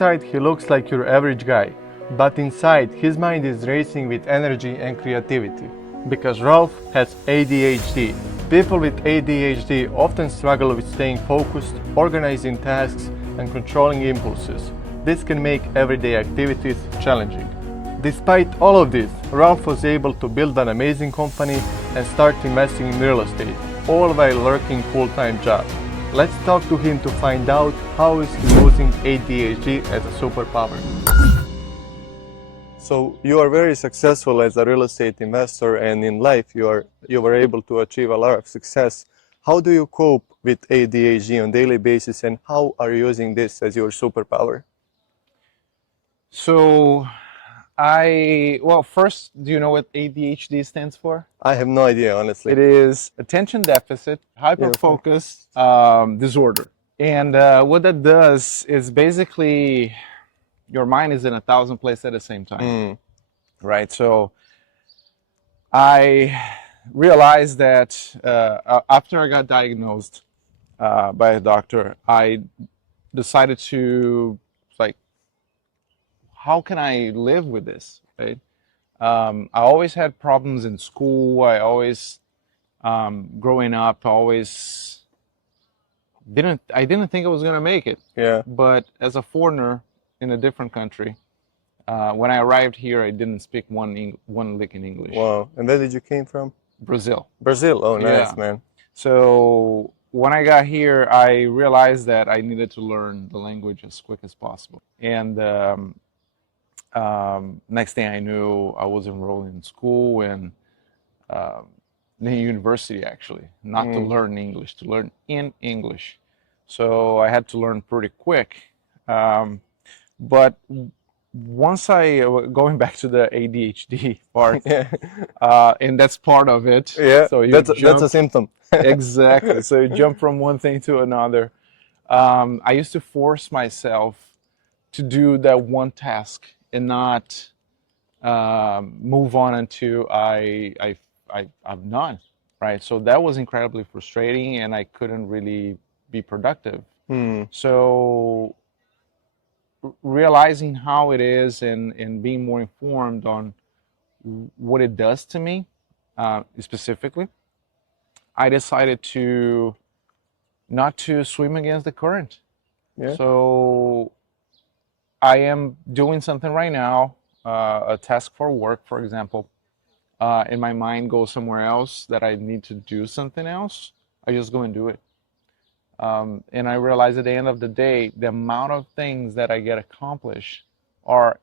outside he looks like your average guy, but inside his mind is racing with energy and creativity. Because Ralph has ADHD. People with ADHD often struggle with staying focused, organizing tasks, and controlling impulses. This can make everyday activities challenging. Despite all of this, Ralph was able to build an amazing company and start investing in real estate, all while working full-time job. Let's talk to him to find out how is he using ADHD as a superpower. So you are very successful as a real estate investor, and in life you were able to achieve a lot of success. How do you cope with ADHD on a daily basis, and how are you using this as your superpower? So well, first, do you know what ADHD stands for? I have no idea, honestly. It is attention deficit hyperfocus disorder. And what that does is basically your mind is in 1,000 places at the same time, right? So I realized that after I got diagnosed by a doctor, I decided to, like, how can I live with this, right? I always had problems in school. I always, growing up, I didn't think I was gonna make it. Yeah. But as a foreigner in a different country, when I arrived here, I didn't speak one lick in English. Wow. And where did you came from? Brazil. Brazil. Oh, nice, Yeah. man. So when I got here, I realized that I needed to learn the language as quick as possible. And next thing I knew, I was enrolled in school and in university, actually, not to learn English, to learn in English. So I had to learn pretty quick. But once going back to the ADHD part, and that's part of it. Yeah, So that's a symptom. Exactly. So you jump from one thing to another. I used to force myself to do that one task and not move on until I'm done, right? So that was incredibly frustrating, and I couldn't really be productive. So realizing how it is and being more informed on what it does to me specifically, I decided to not to swim against the current. Yeah. So I am doing something right now, a task for work, for example, and my mind goes somewhere else that I need to do something else. I just go and do it. And I realize at the end of the day, the amount of things that I get accomplished are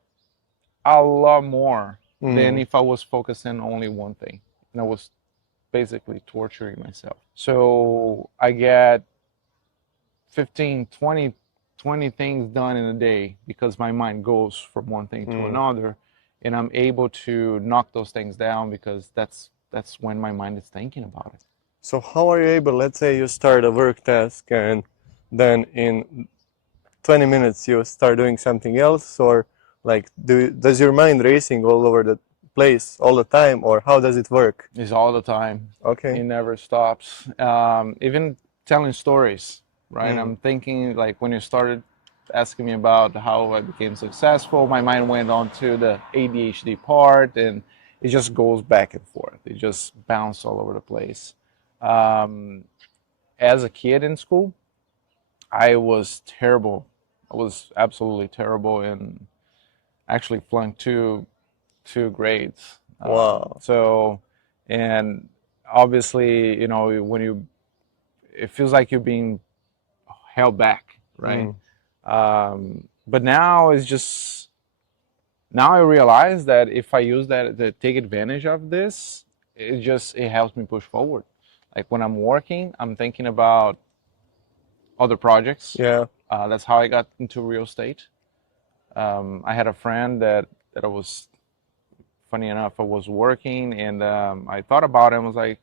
a lot more than if I was focusing on only one thing. And I was basically torturing myself. So I get 15, 20 things done in a day because my mind goes from one thing to another, and I'm able to knock those things down because that's when my mind is thinking about it. So how are you able, let's say you start a work task and then in 20 minutes you start doing something else, or like does your mind racing all over the place all the time, or how does it work? It's all the time. Okay. It never stops. Even telling stories, right? I'm thinking, like, when you started asking me about how I became successful, my mind went on to the ADHD part, and it just goes back and forth. It just bounced all over the place. As a kid in school, I was terrible. I was absolutely terrible, and actually flunked two grades. Wow. So, and obviously, it feels like you're being held back, right? But now I realize that if I use that to take advantage of this, it helps me push forward. Like when I'm working, I'm thinking about other projects. Yeah. That's how I got into real estate. I had a friend that I was, funny enough, I was working, and I thought about it and was like,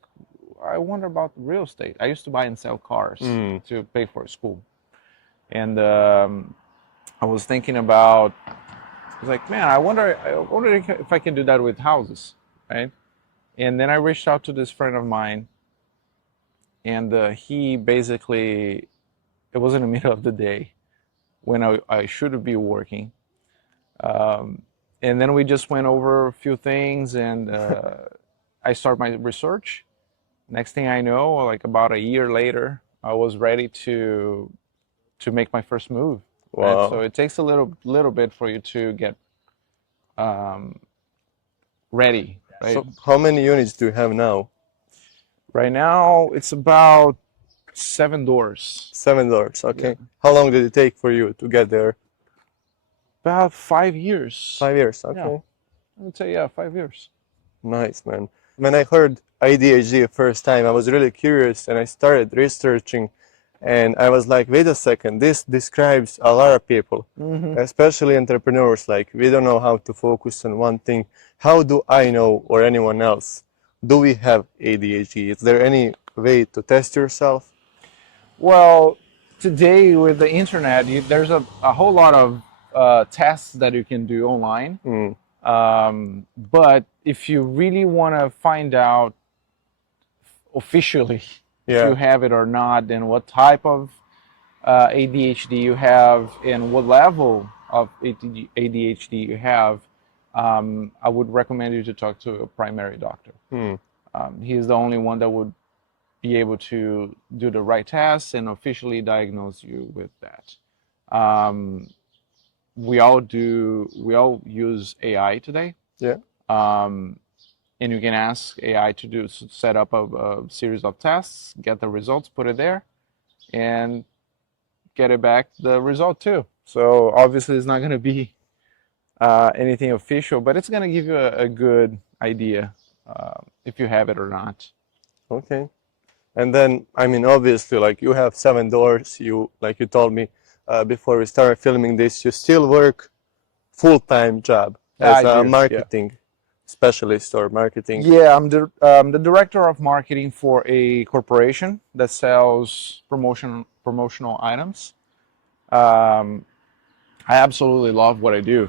I wonder about real estate. I used to buy and sell cars to pay for school. And I was thinking about, I was like, man, I wonder if I can do that with houses, right? And then I reached out to this friend of mine, and he basically, it was in the middle of the day, when I should be working. And then we just went over a few things, and I started my research. Next thing I know, like about a year later, I was ready to make my first move. Right? So Wow. it takes a little bit for you to get um, ready, right? So how many units do you have now? Right now, it's about 7 doors. 7 doors. Yeah. Okay. How long did it take for you to get there? About 5 years. 5 years. Yeah, Okay. I would say, yeah, 5 years. Nice, man. When I heard ADHD the first time, I was really curious and I started researching and I was like, wait a second, this describes a lot of people, Hmm. especially entrepreneurs. Like, we don't know how to focus on one thing. How do I know or anyone else? Do we have ADHD? Is there any way to test yourself? Well, today with the internet, there's a whole lot of tests that you can do online. Mm, But if you really want to find out officially if you yeah. have it or not, and what type of ADHD you have, and what level of ADHD you have, I would recommend you to talk to a primary doctor. Mm, He's the only one that would be able to do the right tests and officially diagnose you with that. Um, we all use AI today. yeah. Um, and you can ask AI to set up a series of tests, get the results, put it there, and get it back the result too. So obviously it's not going to be anything official, but it's going to give you a good idea if you have it or not. Okay. And then, I mean, obviously, like you have 7 doors. You, like you told me before we started filming this, you still work full-time job Yeah, as I a do. Yeah. marketing specialist or marketing. Yeah, I'm the director of marketing for a corporation that sells promotional items. Um, I absolutely love what I do.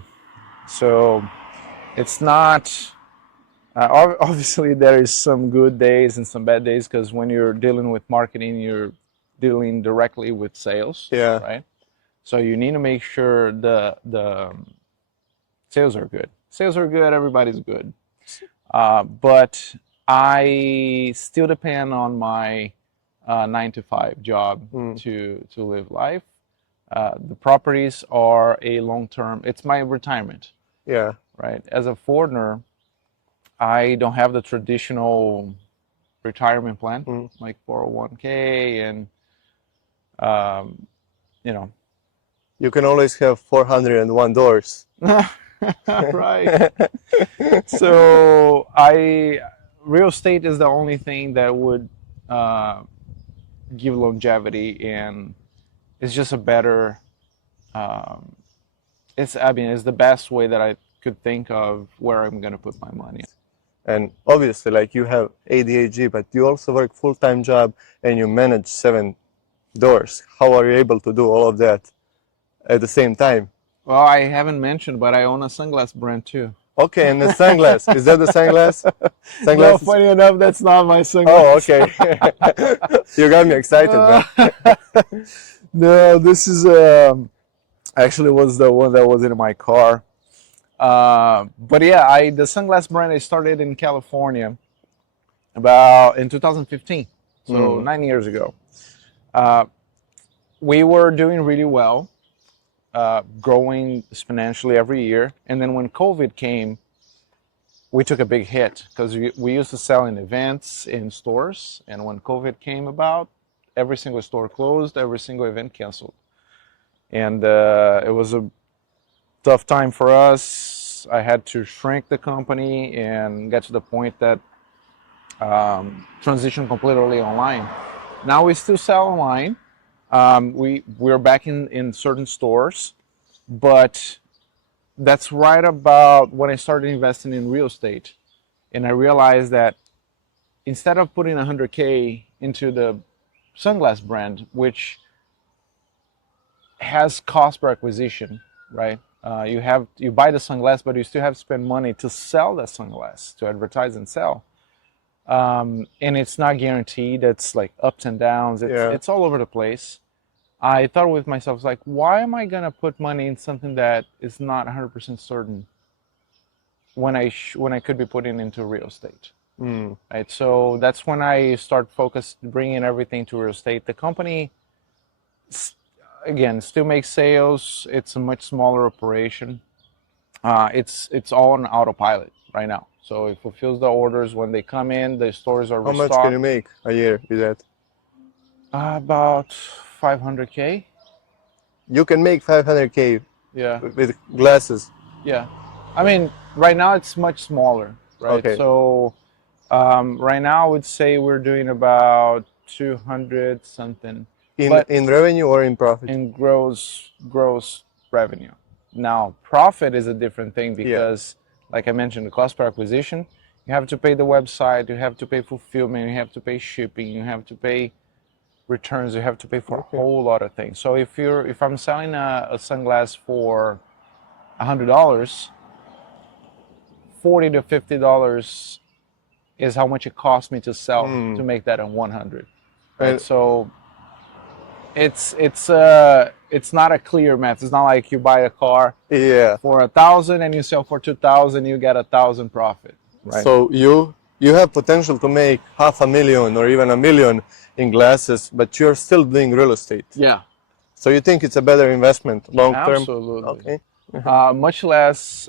So it's not obviously there is some good days and some bad days, because when you're dealing with marketing, you're dealing directly with sales, Yeah. right? So you need to make sure the sales are good. Sales are good. Everybody's good. But I still depend on my 9 to 5 job Mm, to live life. The properties are a long term. It's my retirement, yeah. right? As a foreigner, I don't have the traditional retirement plan Mm. like 401k and um, you know. You can always have 401 doors. Right. So I real estate is the only thing that would uh, give longevity, and it's just a better. Um, it's the best way that I could think of where I'm gonna put my money. And obviously, like you have ADHD, but you also work full-time job and you manage 7 doors. How are you able to do all of that at the same time? Well, I haven't mentioned, but I own a sunglass brand too. Okay, and the sunglass. Is that the sunglass? No, Sunglasses? funny enough, that's not my sunglass. Oh, okay. You got me excited, man. No, this is actually was the one that was in my car. But yeah, the sunglass brand I started in California about in 2015, so Mm, 9 years ago. Uh, we were doing really well, growing exponentially every year, and then when COVID came, we took a big hit because we used to sell in events in stores, and when COVID came about, every single store closed, every single event canceled, and it was a tough time for us. I had to shrink the company and get to the point that transition completely online. Now we still sell online. We're back in certain stores, but that's right about when I started investing in real estate, and I realized that instead of putting 100K into the sunglass brand, which has cost per acquisition, right? You buy the sunglass, but you still have to spend money to sell that sunglass, to advertise and sell. And it's not guaranteed. It's like ups and downs. yeah. It's all over the place. I thought with myself, like, why am I gonna put money in something that is not 100% certain when I could be putting into real estate, Mm. right? So that's when I start bringing everything to real estate. The company, again, still makes sales. It's a much smaller operation. It's all on autopilot right now. So it fulfills the orders when they come in. The stores are How much can you restocked. make a year with that? About 500K. You can make 500K Yeah, with glasses. yeah. I mean, right now it's much smaller, right? Okay. So right now I would say we're doing about 200 something, but In revenue or in profit? in gross revenue. Now, profit is a different thing Yeah. because, like I mentioned, the cost per acquisition, you have to pay the website, you have to pay fulfillment, you have to pay shipping, you have to pay returns, you have to pay for a Okay. whole lot of things. So if I'm selling a sunglass for $100, $40 to $50 is how much it costs me to sell to Mm. make that a 100, right? And So it's not a clear math. It's not like you buy a car yeah. for 1,000 and you sell for 2,000, you get 1,000 profit, right? So you have potential to make 500,000 or even 1 million in glasses, but you're still doing real estate. Yeah, So you think it's a better investment long term? absolutely. Okay. Much less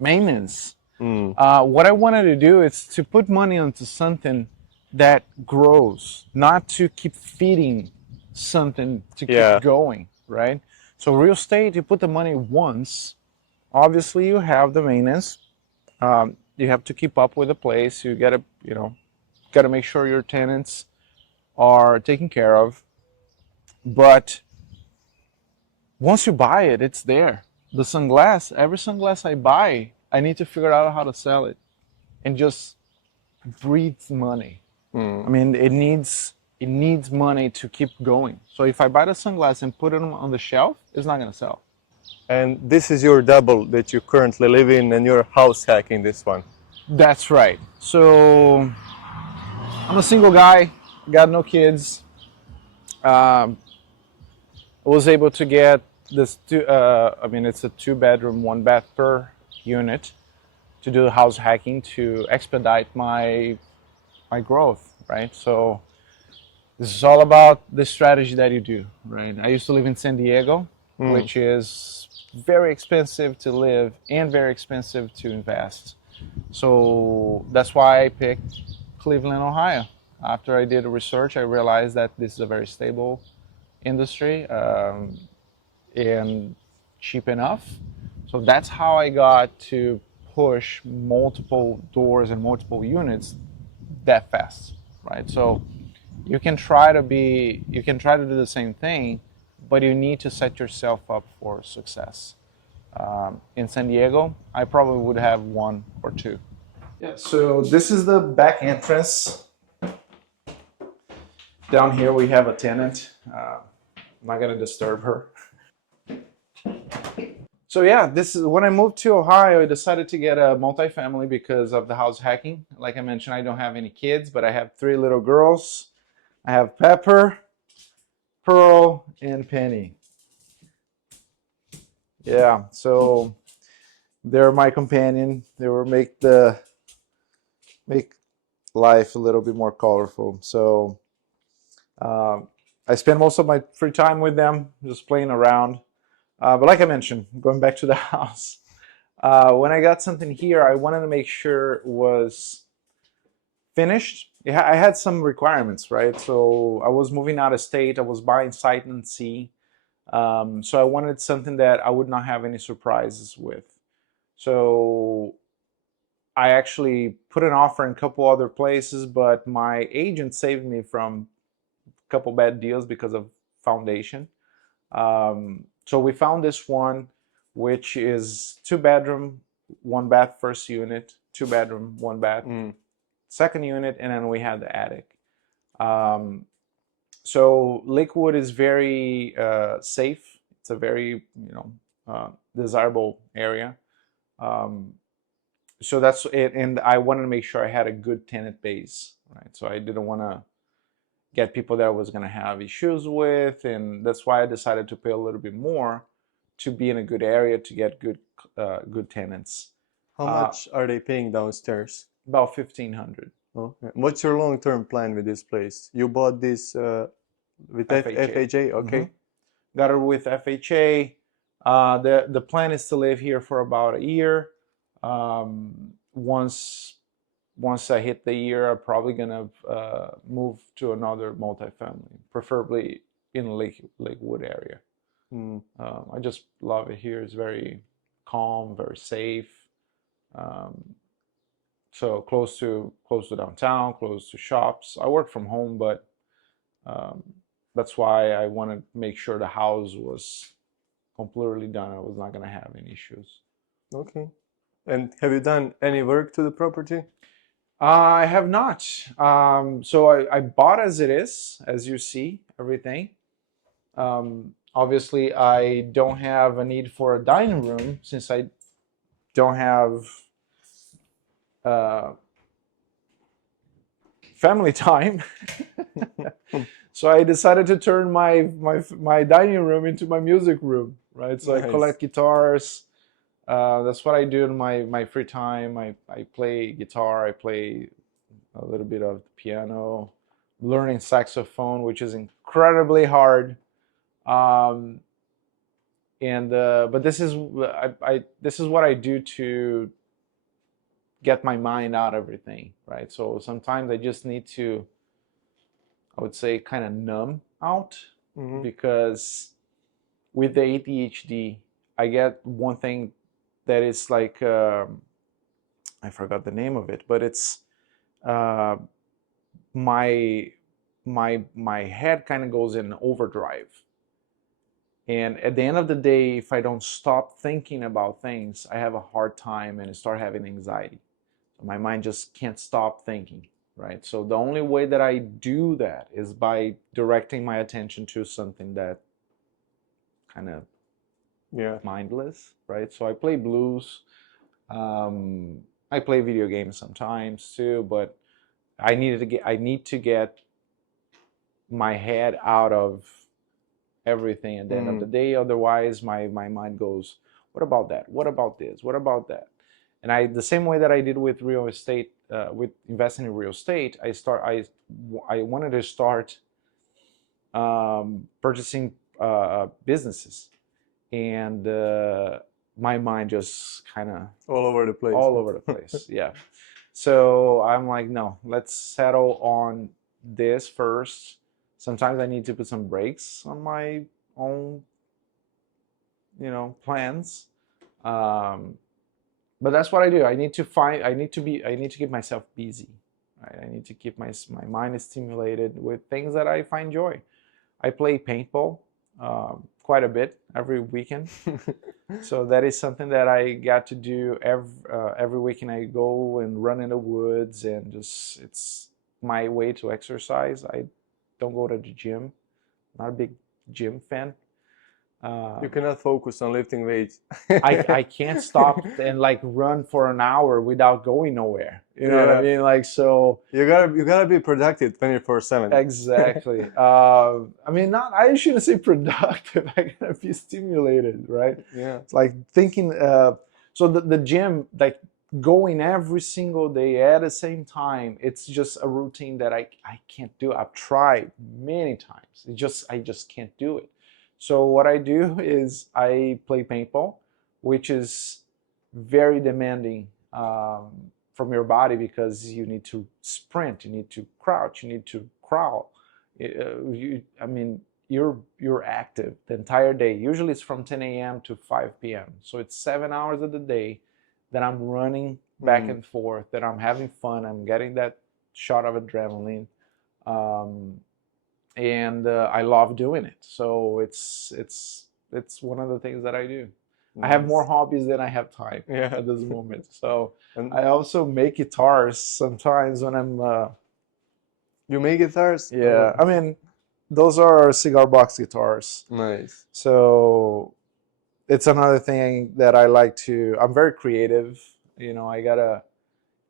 maintenance. Mm. What I wanted to do is to put money onto something that grows, not to keep feeding something to Yeah. keep going, right? So real estate, you put the money once. Obviously, you have the maintenance. You have to keep up with the place. You gotta, gotta make sure your tenants are taken care of. But once you buy it, it's there. The sunglass, every sunglass I buy, I need to figure out how to sell it, and just breeds money. I mean, it needs money to keep going. So if I buy the sunglass and put it on the shelf, it's not gonna sell. And this is your double that you currently live in, and you're house hacking this one. That's right. So I'm a single guy, got no kids. I was able to get this two. I mean, it's a 2 bedroom, 1 bath per unit to do house hacking to expedite my growth, right? So this is all about the strategy that you do, right? I used to live in San Diego, which is very expensive to live and very expensive to invest. So that's why I picked Cleveland, Ohio. After I did research, I realized that this is a very stable industry and cheap enough. So that's how I got to push multiple doors and multiple units that fast, right? So you can try to do the same thing, but you need to set yourself up for success. In San Diego, I probably would have one or two. Yeah, so this is the back entrance. Down here we have a tenant. I'm not gonna disturb her. So yeah, this is when I moved to Ohio. I decided to get a multifamily because of the house hacking. Like I mentioned, I don't have any kids, but I have 3 little girls. I have Pepper, Pearl, and Penny. Yeah, so they're my companion. They will make life a little bit more colorful. So I spend most of my free time with them, just playing around. But like I mentioned, going back to the house, when I got something here, I wanted to make sure it was finished. I had some requirements, right? So I was moving out of state. I was buying sight and see. So I wanted something that I would not have any surprises with. So I actually put an offer in a couple other places, but my agent saved me from a couple bad deals because of foundation. So we found this one, which is 2 bedroom, 1 bath first unit, 2 bedroom, 1 bath second unit, and then we had the attic. So Lakewood is very safe. It's a very desirable area. So that's it, and I wanted to make sure I had a good tenant base, right? So I didn't want to get people that I was going to have issues with, and that's why I decided to pay a little bit more to be in a good area to get good tenants. How much are they paying downstairs? About 1,500. Okay. What's your long-term plan with this place? You bought this with FHA? Okay. Got it with FHA. The plan is to live here for about a year. Once I hit the year, I'm probably gonna move to another multifamily, preferably in Lakewood area. I just love it here. It's very calm, very safe. So close to downtown, close to shops. I work from home, but that's why I want to make sure the house was completely done. I was not going to have any issues. Okay. And have you done any work to the property? I have not. So I bought as it is, as you see, everything. Obviously, I don't have a need for a dining room since I don't have family time. So I decided to turn my dining room into my music room, right? So I collect guitars. That's what I do in my free time. I play guitar. I play a little bit of piano, learning saxophone, which is incredibly hard. But this is this is what I do to get my mind out of everything, right? So sometimes I just need to, I would say, kind of numb out, because with the ADHD, I get one thing that is like, I forgot the name of it, but it's my head kind of goes in overdrive. And at the end of the day, if I don't stop thinking about things, I have a hard time and I start having anxiety. So my mind just can't stop thinking, right? So the only way that I do that is by directing my attention to something that kind of mindless, right? So I play blues. I play video games sometimes too, but I need to get my head out of everything at the end of the day. Otherwise, my mind goes, what about that? What about this? What about that? And the same way that I did with real estate, with investing in real estate, I wanted to start purchasing businesses, and my mind just kind of all over the place. Yeah. So I'm like, no, let's settle on this first. Sometimes I need to put some brakes on my own, plans. But that's what I do. I need to keep myself busy, right? I need to keep my mind stimulated with things that I find joy. I play paintball quite a bit every weekend. So that is something that I got to do every weekend. I go and run in the woods, and it's my way to exercise. I don't go to the gym. Not a big gym fan. You cannot focus on lifting weights. I can't stop and like run for an hour without going nowhere. You know what I mean? Like, so you gotta be productive 24/7. Exactly. I shouldn't say productive. I gotta be stimulated, right? Yeah. It's like thinking. So the gym, like going every single day at the same time, it's just a routine that I can't do. I've tried many times. I just can't do it. So what I do is I play paintball, which is very demanding from your body, because you need to sprint, you need to crouch, you need to crawl. You're active the entire day. Usually it's from 10 a.m. to 5 p.m. So it's 7 hours of the day that I'm running back and forth, that I'm having fun, I'm getting that shot of adrenaline. And I love doing it. So it's one of the things that I do. Nice. I have more hobbies than I have time at this moment. So I also make guitars sometimes when I'm. You make guitars? Yeah, I mean, those are cigar box guitars. Nice. So it's another thing that I like to. I'm very creative. I gotta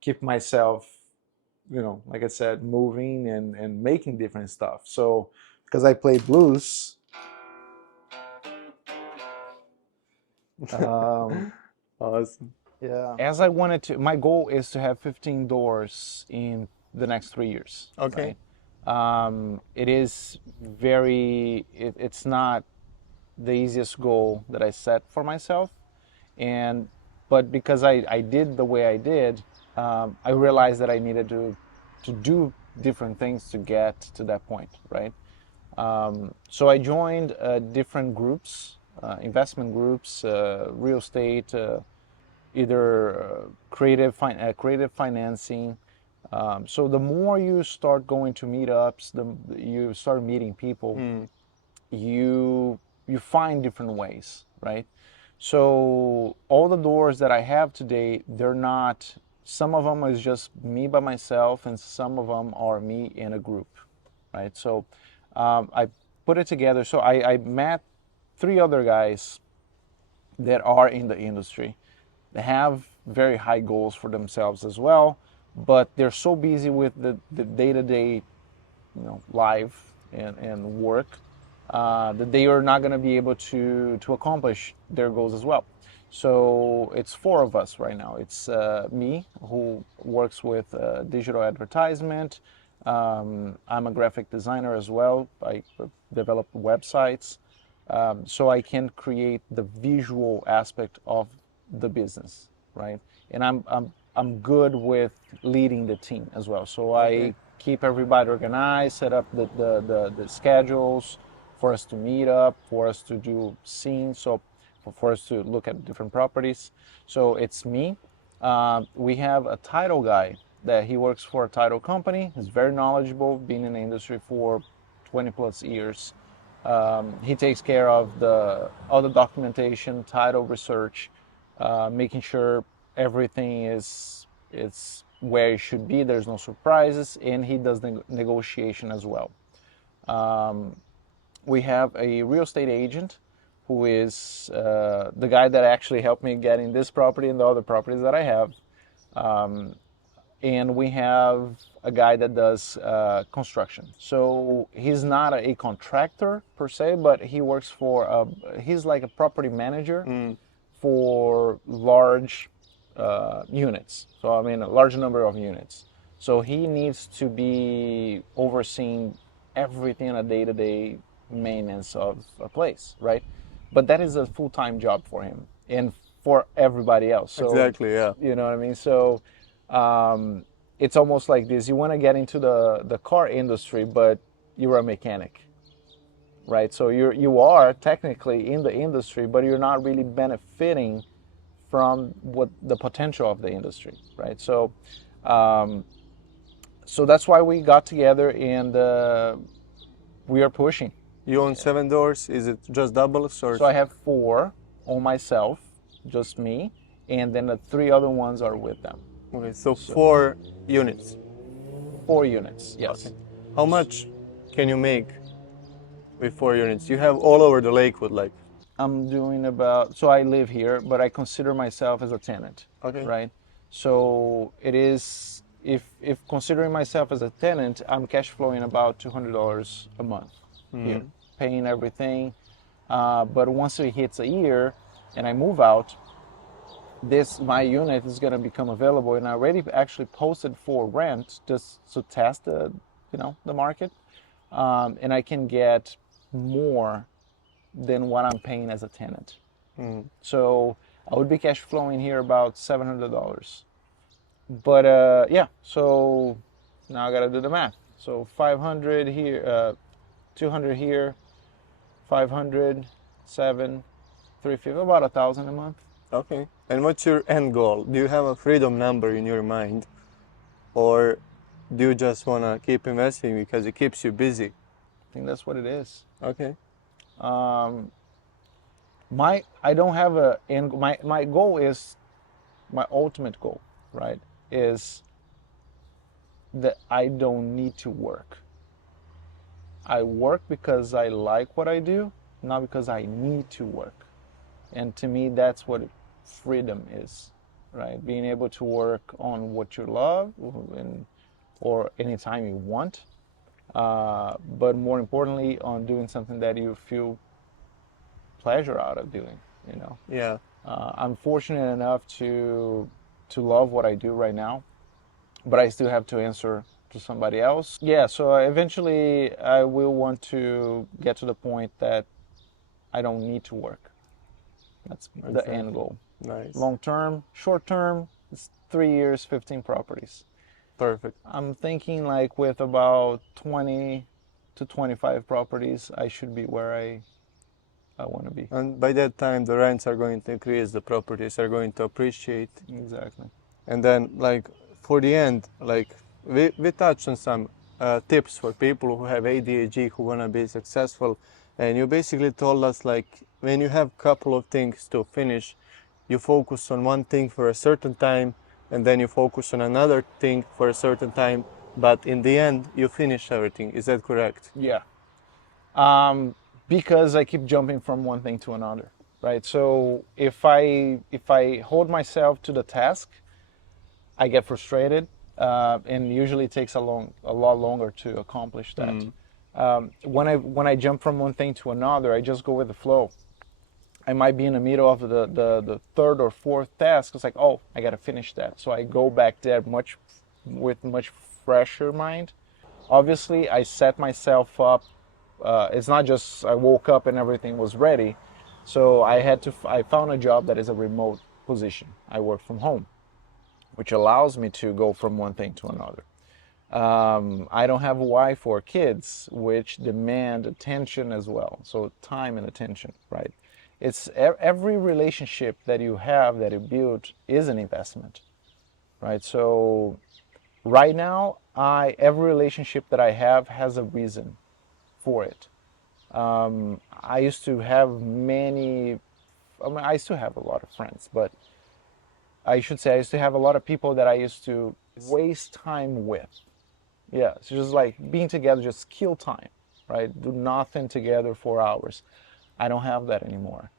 keep myself like I said, moving and making different stuff. So because I play blues, um, Awesome. yeah. As I wanted to, my goal is to have 15 doors in the next 3 years. Okay. Right? It is it's not the easiest goal that I set for myself, but because I did the way I did, I realized that I needed to do different things to get to that point, right? So I joined different groups, investment groups, real estate, either creative financing. So the more you start going to meetups, you start meeting people, you find different ways, right? So all the doors that I have today, they're not. Some of them is just me by myself, and some of them are me in a group, right? So I put it together. So I met 3 other guys that are in the industry. They have very high goals for themselves as well, but they're so busy with the day-to-day, life and work, that they are not going to be able to accomplish their goals as well. So it's 4 of us right now. It's me, who works with digital advertisement. I'm a graphic designer as well. I develop websites, so I can create the visual aspect of the business, right? And I'm good with leading the team as well. So Okay. I keep everybody organized, set up the schedules for us to meet up, for us to do scenes, so for us to look at different properties. So it's me. We have a title guy that he works for a title company. He's very knowledgeable, been in the industry for 20 plus years. He takes care of all the documentation, title research, making sure everything is where it should be. There's no surprises, and he does negotiation as well. We have a real estate agent who is the guy that actually helped me get in this property and the other properties that I have. And we have a guy that does construction. So he's not a contractor per se, but he works he's like a property manager for large units. So I mean, a large number of units. So he needs to be overseeing everything on a day-to-day maintenance of a place, right? But that is a full-time job for him and for everybody else. So Exactly, yeah. you know what I mean? So it's almost like this. You want to get into the car industry, but you're a mechanic, right? So you are technically in the industry, but you're not really benefiting from what the potential of the industry, right? Um, so that's why we got together, and we are pushing. You own 7 doors. Is it just doubles or? So I have 4 on myself, just me, and then the 3 other ones are with them. Okay, so 4 units. 4 units, yes. Okay. How much can you make with 4 units? You have all over the Lakewood, like. I'm doing so I live here, but I consider myself as a tenant. Okay. Right? So it is, if considering myself as a tenant, I'm cash flowing about $200 a month here, paying everything. But once it hits a year and I move out, my unit is going to become available, and I already actually posted for rent just to test the market, and I can get more than what I'm paying as a tenant. So I would be cash flowing here about $700. But yeah, so now I gotta do the math. So 500 here, 200 here, 500, 7, 350, about 1,000 a month. Okay. And what's your end goal? Do you have a freedom number in your mind? Or do you just want to keep investing because it keeps you busy? I think that's what it is. Okay. I don't have my goal is, my ultimate goal, right, is that I don't need to work. I work because I like what I do, not because I need to work. And to me, that's what freedom is, right? Being able to work on what you love and or anytime you want, but more importantly, on doing something that you feel pleasure out of doing. You know, Yeah. I'm fortunate enough to love what I do right now, but I still have to answer to somebody else. Yeah, so eventually I will want to get to the point that I don't need to work. That's the end Exactly. goal. Nice. Long term, short term, it's 3 years, 15 properties. Perfect. I'm thinking like with about 20 to 25 properties, I should be where I want to be. And by that time, the rents are going to increase, the properties are going to appreciate. Exactly. And then, like, for the end, like, we touched on some tips for people who have ADHD who want to be successful. And you basically told us, like, when you have a couple of things to finish, you focus on one thing for a certain time, and then you focus on another thing for a certain time. But in the end, you finish everything. Is that correct? Yeah. Because I keep jumping from one thing to another, right? So if I hold myself to the task, I get frustrated, and usually it takes a lot longer to accomplish that. When I jump from one thing to another, I just go with the flow. I might be in the middle of the third or fourth task. It's like, oh, I got to finish that. So I go back there with much fresher mind. Obviously, I set myself up. It's not just I woke up and everything was ready. So I found a job that is a remote position. I work from home, which allows me to go from one thing to another. I don't have a wife or kids, which demand attention as well. So time and attention, right? It's every relationship that you have that you build is an investment, right? So right now, every relationship that I have has a reason for it. I used to have many. I mean, I still have a lot of friends, but I should say I used to have a lot of people that I used to waste time with. Yeah, it's just like being together, just kill time, right? Do nothing together for hours. I don't have that anymore.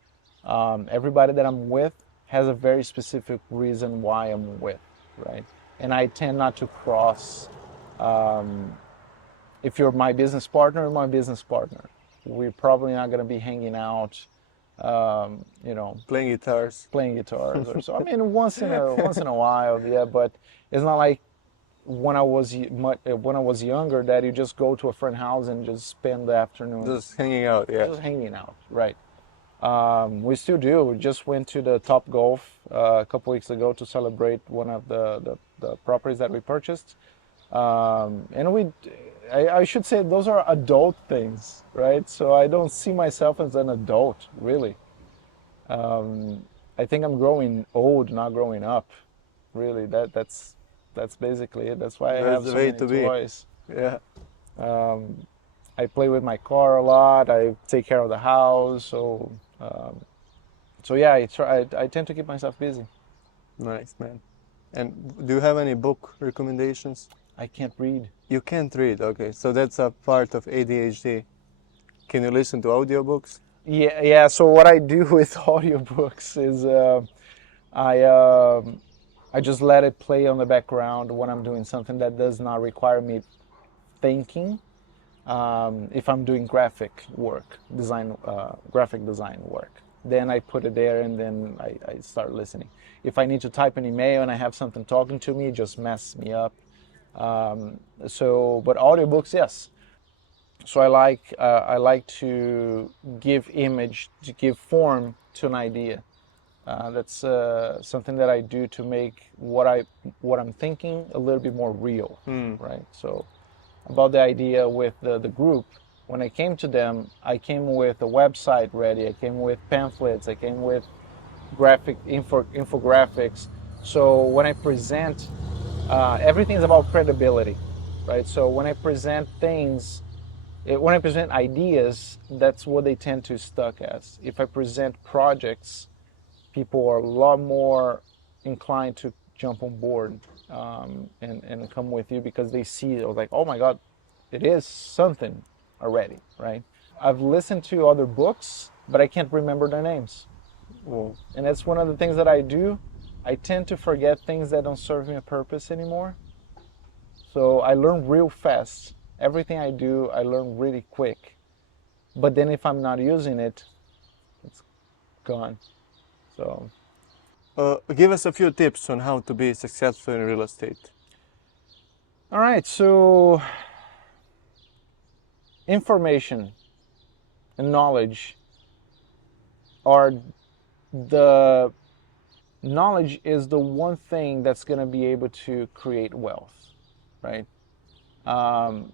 Everybody that I'm with has a very specific reason why I'm with, right? And I tend not to cross. If you're my business partner, you're my business partner. We're probably not going to be hanging out, you know, Playing guitars. playing guitars or so. I mean, once in a while, yeah. But it's not like when I was younger that you just go to a friend house and just spend the afternoon Just hanging out, yeah. just hanging out, right? We still do. We just went to the Top Golf a couple weeks ago to celebrate one of the properties that we purchased. And I should say those are adult things, right? So I don't see myself as an adult, really. I think I'm growing old, not growing up. Really, that's basically it. That's why I That's have the so way many to be. toys. Yeah. I play with my car a lot. I take care of the house. So yeah, I tend to keep myself busy. Nice, man. And do you have any book recommendations? I can't read. You can't read, okay. So that's a part of ADHD. Can you listen to audiobooks? Yeah. So what I do with audiobooks is I I just let it play on the background when I'm doing something that does not require me thinking. If I'm doing graphic design work, then I put it there and then I start listening. If I need to type an email and I have something talking to me, it just messes me up. But audiobooks, yes. So I like to give form to an idea. That's something that I do to make what I'm thinking a little bit more real, right? So about the idea with the group, when I came to them, I came with a website ready. I came with pamphlets. I came with infographics. So when I present, everything is about credibility, right? So when I present when I present ideas, that's what they tend to stuck as. If I present projects, people are a lot more inclined to jump on board, and come with you because they see it like, oh my God, it is something already, right? I've listened to other books, but I can't remember their names. Well, And that's one of the things that I do. I tend to forget things that don't serve me a purpose anymore. So I learn real fast. Everything I do, I learn really quick. But then if I'm not using it, it's gone. So, Give us a few tips on how to be successful in real estate. all right. So information and knowledge are the knowledge is the one thing that's going to be able to create wealth, right? Um,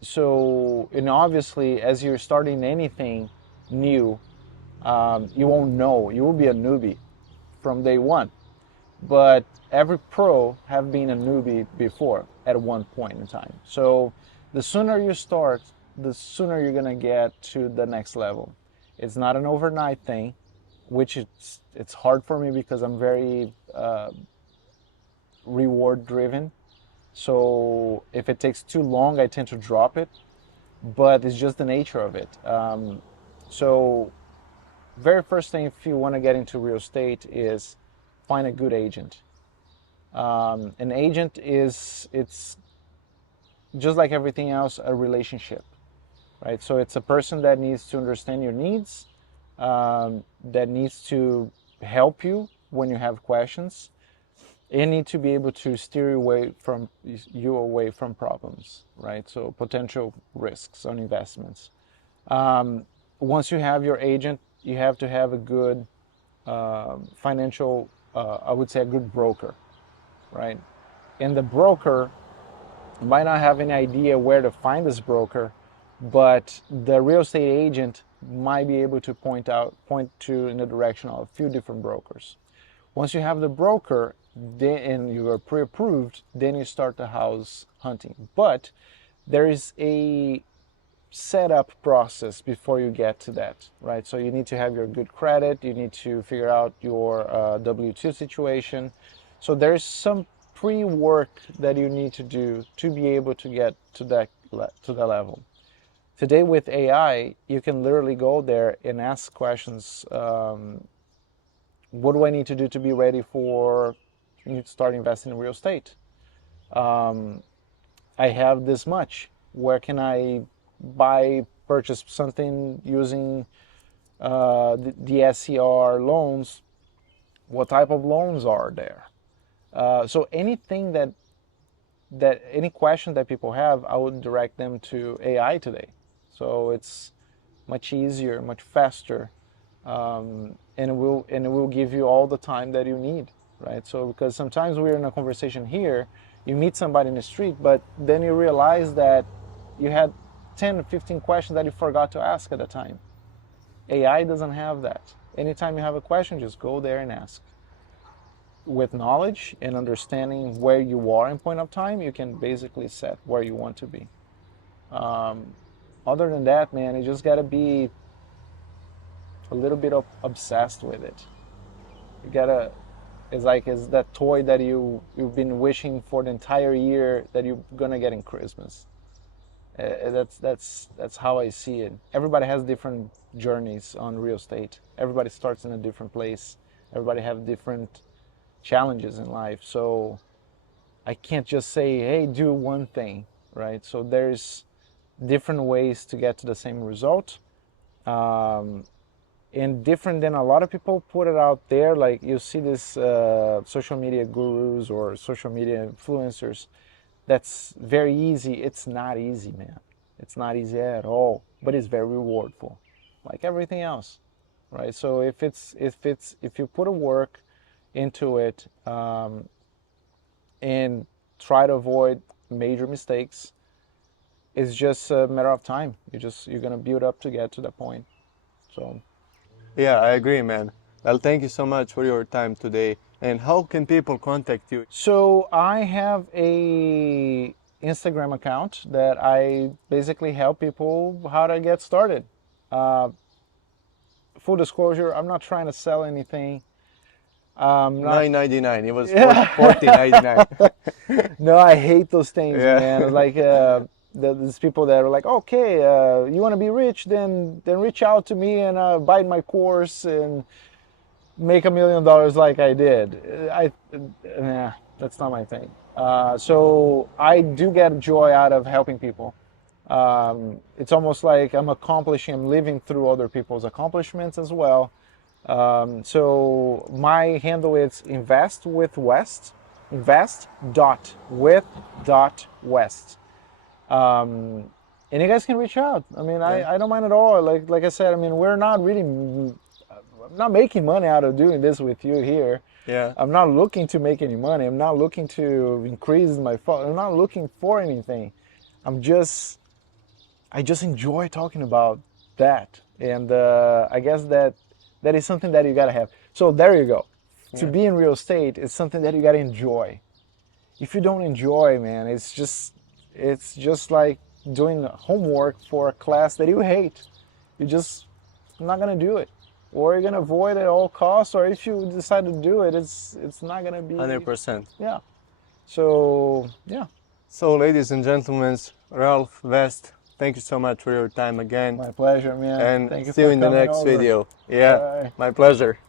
so, and obviously, as you're starting anything new, you won't know. You will be a newbie from day one. But every pro have been a newbie before at one point in time. So the sooner you start, the sooner you're gonna get to the next level. It's not an overnight thing, which it's hard for me because I'm very reward driven. So if it takes too long, I tend to drop it. But it's just the nature of it. So very first thing, if you want to get into real estate, is find a good agent. An agent it's just like everything else, a relationship, right? So it's a person that needs to understand your needs, that needs to help you when you have questions, and need to be able to steer you away from problems, right? So potential risks on investments. Once you have your agent, you have to have a good financial, I would say a good broker, right? And the broker might not have any idea where to find this broker, but the real estate agent might be able to point to in the direction of a few different brokers. Once you have the broker, then and you are pre-approved, then you start the house hunting. But there is a setup process before you get to that, right? So you need to have your good credit, you need to figure out your W-2 situation. So there's some pre-work that you need to do to be able to get to that level. Today with AI, you can literally go there and ask questions. What do I need to do to be ready for you to start investing in real estate? I have this much. Where can I purchase something using the SCR loans? What type of loans are there? So anything any question that people have, I would direct them to AI today. So it's much easier, much faster, and it will give you all the time that you need, right? So because sometimes we're in a conversation here, you meet somebody in the street, but then you realize that you had 10 or 15 questions that you forgot to ask at the time. AI doesn't have that. Anytime you have a question, just go there and ask. With knowledge and understanding where you are in point of time, you can basically set where you want to be. Other than that, man, you just gotta be a little bit obsessed with it. You gotta, it's that toy that you've been wishing for the entire year that you're gonna get in Christmas. That's how I see it. Everybody has different journeys on real estate. Everybody starts in a different place. Everybody have different challenges in life. So I can't just say, hey, do one thing, right? So there's different ways to get to the same result. And different than a lot of people put it out there. Like you see this social media gurus or social media influencers. That's very easy. It's not easy, man. It's not easy at all, but it's very rewardful, like everything else, right? So if you put a work into it and try to avoid major mistakes, it's just a matter of time. You're gonna build up to get to that point. So. Yeah, I agree, man. Well, thank you so much for your time today. And how can people contact you? So I have a Instagram account that I basically help people how to get started. Full disclosure, I'm not trying to sell anything. Not, $9.99. It was Yeah. $14.99. No, I hate those things, Yeah. man. Like there's people that are like, okay, you want to be rich, then reach out to me and buy my course and make $1 million like I did. Yeah, That's not my thing. So I do get joy out of helping people. It's almost like I'm living through other people's accomplishments as well. So my handle is invest.with.west. And you guys can reach out. I mean, I don't mind at all. Like I said, I mean, we're not really, I'm not making money out of doing this with you here. Yeah. I'm not looking to make any money. I'm not looking to increase my I'm not looking for anything. I just enjoy talking about that. And I guess that is something that you gotta have. So there you go. To be in real estate, it's something that you gotta enjoy. If you don't enjoy, man, it's just like doing homework for a class that you hate. You're just not gonna do it, or you're gonna avoid it at all costs. Or if you decide to do it, it's not gonna be 100%. Yeah. So yeah. So, ladies and gentlemen, Ralph West, thank you so much for your time again. My pleasure, man. And Thank you see you for in the coming next over. video. Yeah, Bye. my pleasure.